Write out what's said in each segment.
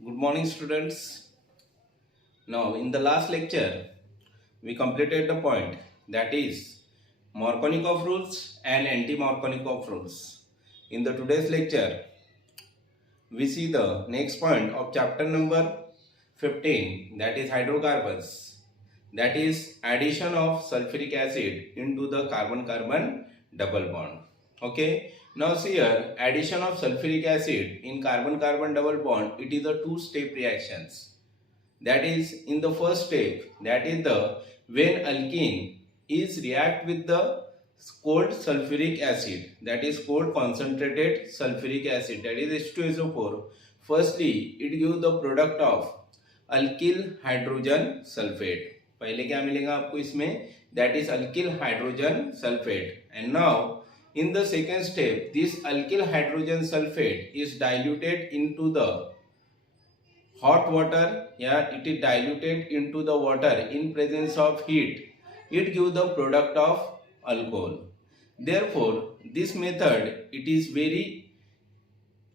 Good morning, students. Now, in the last lecture, we completed the point that is Markovnikov rules and anti-Markovnikov rules. In the today's lecture, we see the next point of chapter number 15, that is hydrocarbons. That is addition of sulfuric acid into the carbon-carbon double bond. Okay. Now see here, addition of sulfuric acid in carbon-carbon double bond, it is a two-step reactions. That is, in the first step, that is the when alkene is react with the cold sulfuric acid, that is cold concentrated sulfuric acid, that is H2SO4. Firstly, it gives the product of alkyl hydrogen sulphate. पहले क्या मिलेगा आपको इसमें, that is alkyl hydrogen sulphate. And now in the second step, this alkyl hydrogen sulphate is diluted into the hot water. Yeah, it is diluted into the water in presence of heat. It gives the product of alcohol. Therefore, this method it is very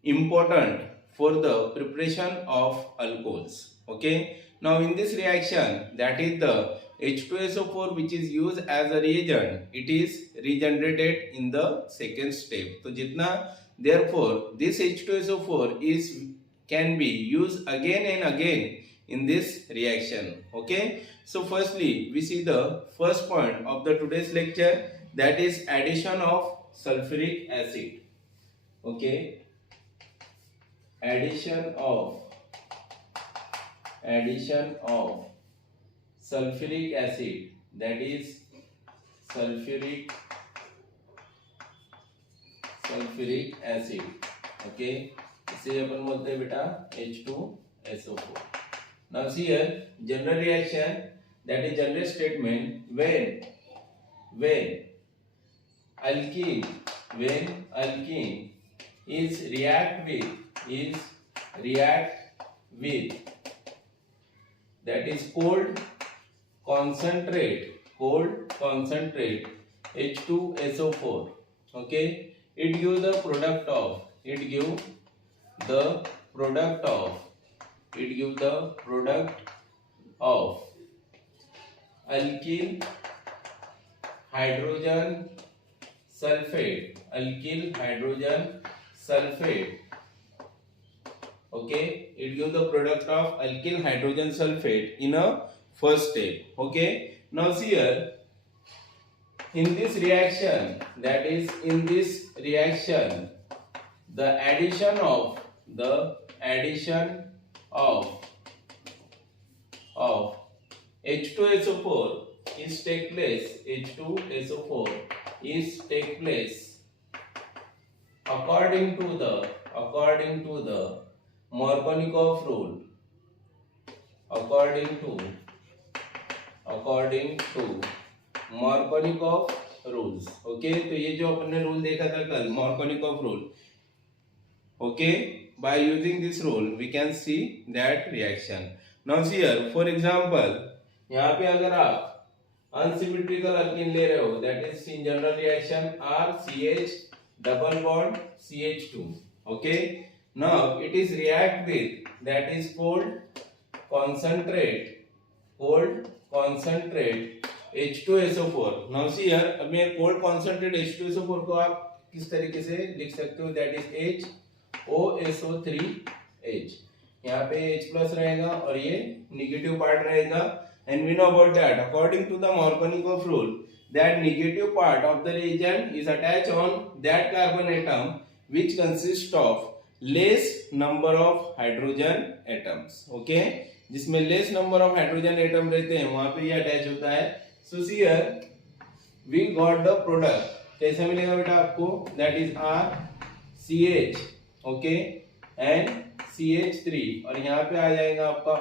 important for the preparation of alcohols. Okay. Now in this reaction, that is the H2SO4 which is used as a reagent, it is regenerated in the second step. So jitna, therefore this H2SO4 is can be used again and again in this reaction. Okay. So firstly, we see the first point of the today's lecture, that is addition of sulfuric acid. Okay. Addition of sulfuric acid, that is sulfuric acid. Okay. इसे अपन बोलते हैं बेटा H2SO4. Now see here, general reaction, that is general statement, when alkene is react with that is cold concentrate H2SO4. Okay, it gives the product of alkyl hydrogen sulfate. Okay, it gives the product of alkyl hydrogen sulfate in a first step. Okay. Now see here, in this reaction, the addition of H2SO4 is take place according to the Markovnikov rule. According to Markovnikov rules. Okay, तो ये जो अपन ने rule देखा था कल, Markovnikov rule. Okay, by using this rule we can see that reaction. Now see here, for example, यहाँ पे अगर आप unsymmetrical alkene ले रहे हो, that is in general reaction RCH double bond CH2. Okay, now it is react with that is cold concentrate H2SO4. Now see here, अब मैं cold concentrate H2SO4 को आप किस तरीके से लिख सकते हो, that is HOSO3H. यहाँ पे H प्लस रहेगा और ये निगेटिव पार्ट रहेगा. And we know about that, according to the Markovnikov rule, that negative part of the reagent is attached on that carbon atom which consists of less number of hydrogen atoms. Okay, जिसमें less number of hydrogen atom रहते हैं वहां पे ये attach होता है. So see here, we got the product. कैसे मिलेगा बेटा आपको, that is RCH. Okay, and CH3 और यहाँ पे आ जाएगा आपका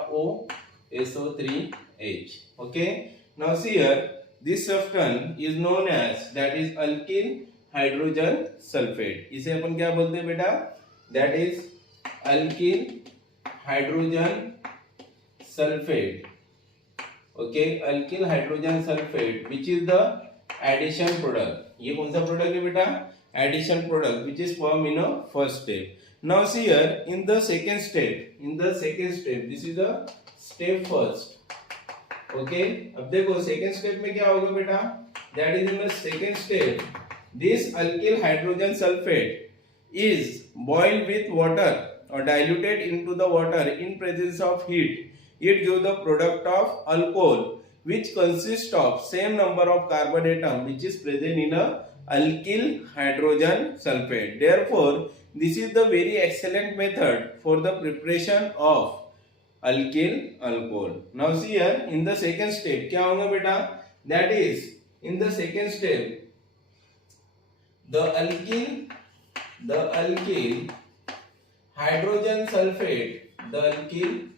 OSO3H. Okay, now see here, this substance is known as that is alkyl hydrogen sulfate. इसे अपन क्या बोलते हैं बेटा, that is alkyl hydrogen sulfate. Okay, alkyl hydrogen sulfate which is the addition product. ये कौन सा प्रोडक्ट है बेटा, addition product which is formed in a first step. Now see here in the second step, this is the step first. Okay, अब देखो second step में क्या होगा बेटा, that is in the second step this alkyl hydrogen sulfate is boiled with water or diluted into the water in presence of heat. It gives the product of alcohol which consists of same number of carbon atom which is present in a alkyl hydrogen sulfate. Therefore this is the very excellent method for the preparation of alkyl alcohol. Now see here in the second step क्या होगा बेटा, that is in the second step the alkyl hydrogen sulfate, the alkyl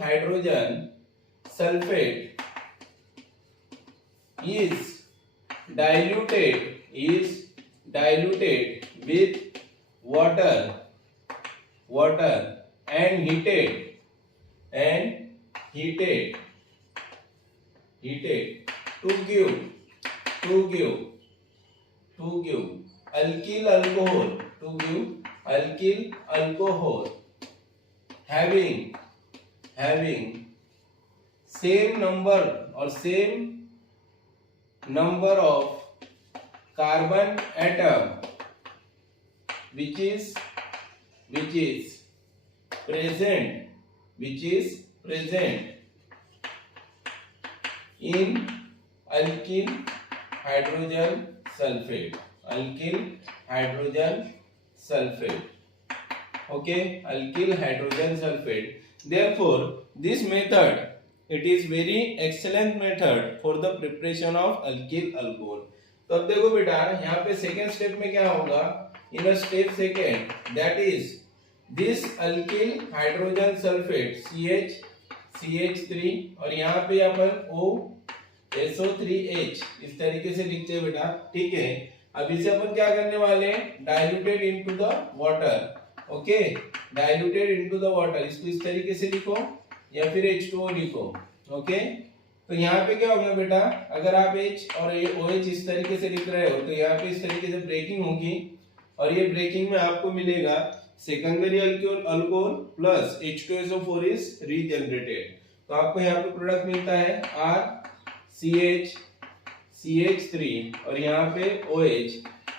hydrogen sulfate is diluted with water and heated to give alkyl alcohol having same number of carbon atom which is present in alkyl hydrogen sulfate. Okay, alkyl hydrogen sulfate. Therefore this method, it is very excellent method for the preparation of alkyl alcohol. तो अब देखो बेटा यहाँ पे second step में क्या होगा, in step second that is this alkyl hydrogen sulphate CH3 और यहाँ पे अपन OSO3H इस तरीके से लिखते हैं बेटा, ठीक है। अब इसे अपन क्या करने वाले हैं, diluted into the water. Okay, diluted into the water, इसको इस तरीके से लिखो या फिर H2O लिखो। ओके, तो यहाँ पे क्या होगा बेटा, अगर आप H और OH इस तरीके से लिख रहे हो तो यहाँ पे इस तरीके से ब्रेकिंग होगी और ये ब्रेकिंग में आपको मिलेगा secondary alcohol plus H2SO4 is regenerated. तो आपको यहाँ पे प्रोडक्ट मिलता है CH3 और यहाँ पे OH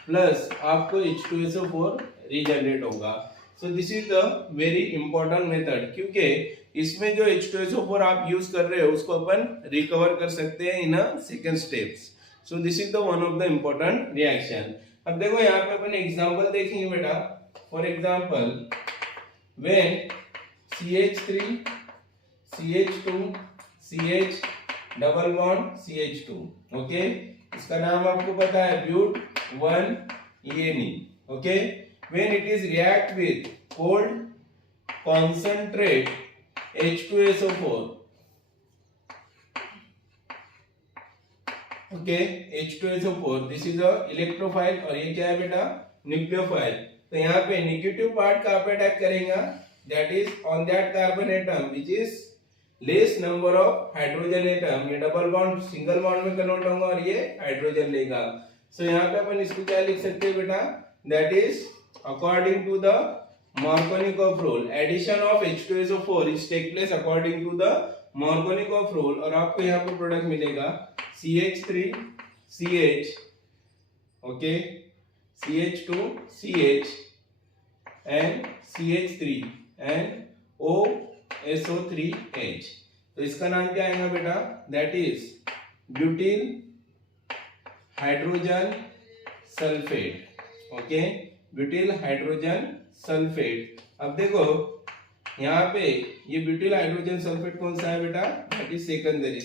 प्लस आपको H2SO4 रीजनरेट होगा। सो this is the very important method, क्योंकि इसमें जो H2SO4 आप यूज कर रहे हो उसको अपन रिकवर कर सकते हैं in second steps. So this is the one of the important reaction. अब देखो यहाँ पे अपन एग्जांपल देखेंगे बेटा। For example when CH3 CH2 CH double bond CH2, okay, इसका नाम आपको पता है but 1-ene, okay. When it is react with cold concentrate H2SO4, okay, H2SO4 this is a electrophile और ये क्या है बेटा, न्यूक्लियोफाइल। तो यहाँ पे नेगेटिव पार्ट कहाँ पे अटैक करेगा, that is on that carbon atom which is less number of hydrogen atom. ये डबल बॉन्ड सिंगल बॉन्ड में कन्वर्ट होगा और ये हाइड्रोजन लेगा। सो यहाँ पे अपन इसको क्या लिख सकते हैं बेटा, that is according to the Markovnikov rule, addition of H2SO4 is take place according to the Markovnikov rule और आपको यहाँ पे प्रोडक्ट मिलेगा CH3 CH, okay, CH2 CH and CH3 and OSO3H। तो इसका नाम क्या आएगा बेटा, that is butyl hydrogen sulphate, okay, butyl hydrogen sulphate. अब देखो यहाँ पे ये ब्यूटिल हाइड्रोजन सल्फेट कौन सा है बेटा, that is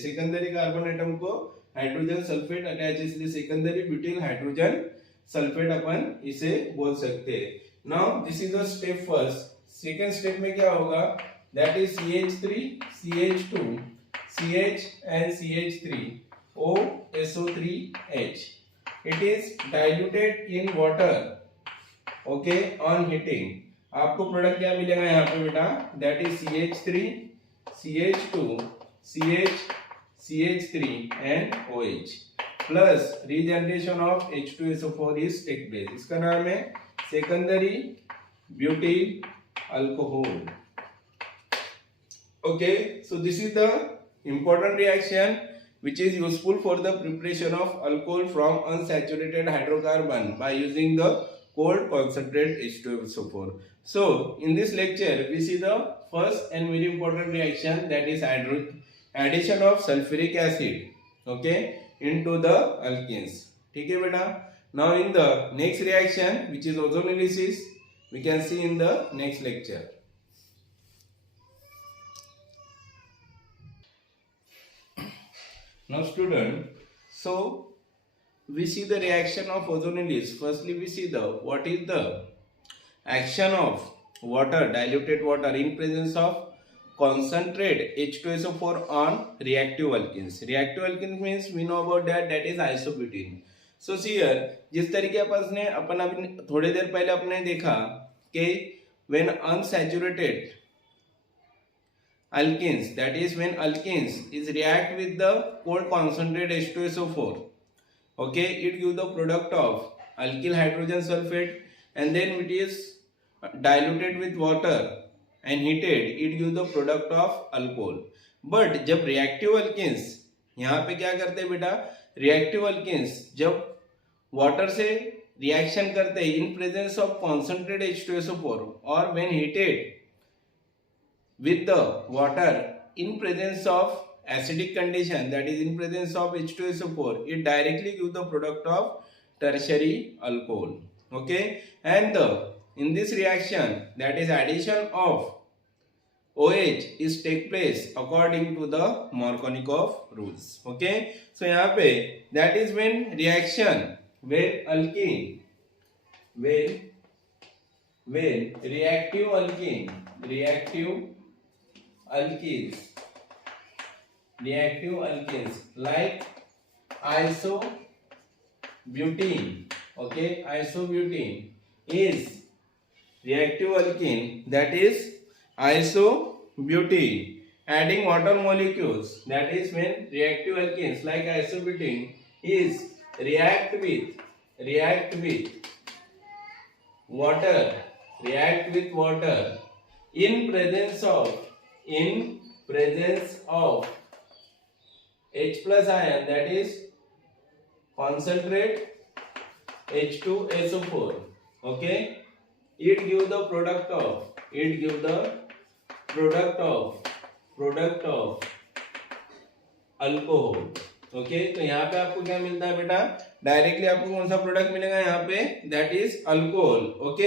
secondary carbon atom को हाइड्रोजन सल्फेट अटैच, इसलिए सेकेंडरी ब्यूटिल हाइड्रोजन सल्फेट अपन इसे बोल सकते हैं। Now this is the step first. Second step में क्या होगा, that is CH3 CH2 CH and CH3 OSO3H। It is diluted in water, okay, on heating. आपको product क्या मिलेगा यहाँ पे बेटा, that is CH3 CH2 CH CH3 and OH plus regeneration of H2SO4 is take place. इसका नाम है secondary butyl alcohol. Okay, so this is the important reaction which is useful for the preparation of alcohol from unsaturated hydrocarbon by using the cold concentrate H2SO4. So in this lecture we see the first and very important reaction, that is addition of sulfuric acid, okay, into the alkenes. ठीक है बेटा. Now in the next reaction, which is ozonolysis, we can see in the next lecture. Now student, so we see the reaction of ozonolysis. Firstly we see the what is the action of water, diluted water in presence of concentrate H2SO4 on reactive alkenes. Reactive alkenes means we know about that is isobutene. So see here, जिस तरीके अपन अभी थोड़ी देर पहले अपने देखा कि when unsaturated alkenes, that is when alkenes is react with the cold concentrate H2SO4, okay, it give the product of alkyl hydrogen sulfate, and then it is diluted with water and heated, it give the product of alcohol. But जब reactive alkenes, यहाँ पे क्या करते हैं बेटा, reactive alkenes जब water से reaction करते हैं in presence of concentrate H2SO4 or when heated with the water in presence of acidic condition, that is in presence of H2SO4, it directly gives the product of tertiary alcohol. Okay, and in this reaction, that is addition of OH is take place according to the Markovnikov rules. Okay, so यहाँ पे that is when reaction when alkene when reactive alkenes like isobutene, okay, isobutene is reactive alkene, that is isobutene adding water molecules, that is when reactive alkenes like isobutene is react with water in presence of H plus ion, that is concentrate H2SO4, okay, it give the product of alcohol. Okay, तो यहाँ पे आपको क्या मिलता है बेटा, directly आपको कौन सा प्रोडक्ट मिलेगा यहाँ पे, that is alcohol. Okay,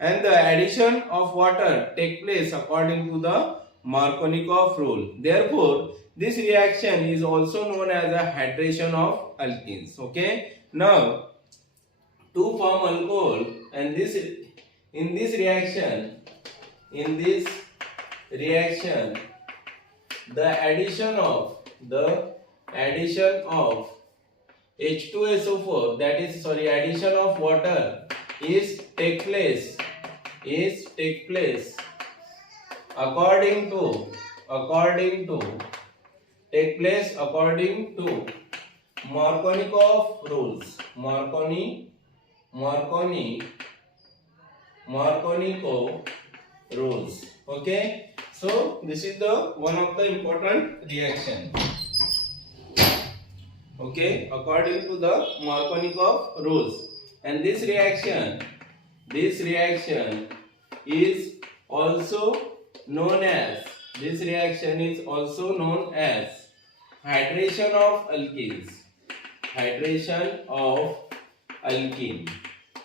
and the addition of water take place according to the Markovnikov rule. Therefore, this reaction is also known as a hydration of alkenes. Okay, now to form alcohol, and in this reaction the addition of H2SO4, that is addition of water is take place according to Markovnikov rules. Markovnikov rules. Okay, so this is the one of the important reaction. Okay, according to the Markovnikov rules, and this reaction is also known as hydration of alkenes.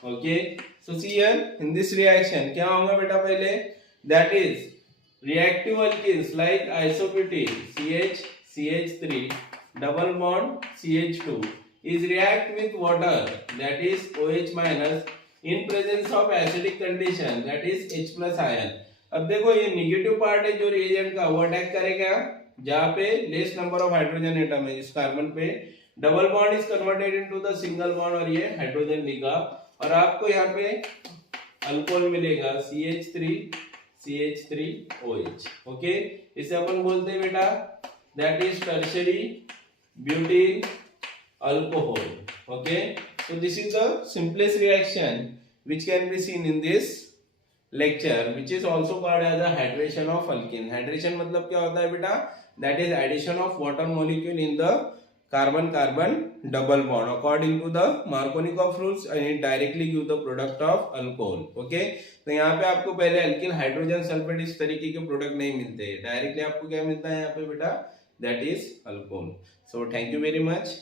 Okay, so see here in this reaction क्या होगा बेटा, पहले that is reactive alkenes like isobutene CH3 double bond CH2 is react with water, that is OH minus in presence of acidic condition, that is H plus ion. अब देखो ये negative part है जो reagent का, वो attack करेगा जहाँ पे less number of hydrogen atom है इस कार्बन पे, double bond is converted into the single bond और ये हाइड्रोजन लिखा, और आपको यहाँ पे अल्कोहल मिलेगा CH3OH. ओके, इसे अपन बोलते हैं बेटा that is tertiary butene alcohol. Okay, so this is the simplest reaction which can be seen in this lecture, which is also called as a hydration of alkene. Hydration मतलब क्या होता है बेटा? That is addition of water molecule in the carbon-carbon double bond according to the Markovnikov rules, and it directly give the product of alcohol. Okay, तो यहाँ पे आपको पहले अल्किल हाइड्रोजन सल्फेट इस तरीके के प्रोडक्ट नहीं मिलते, डायरेक्टली आपको क्या मिलता है यहाँ पे बेटा? That is alcohol. So thank you very much.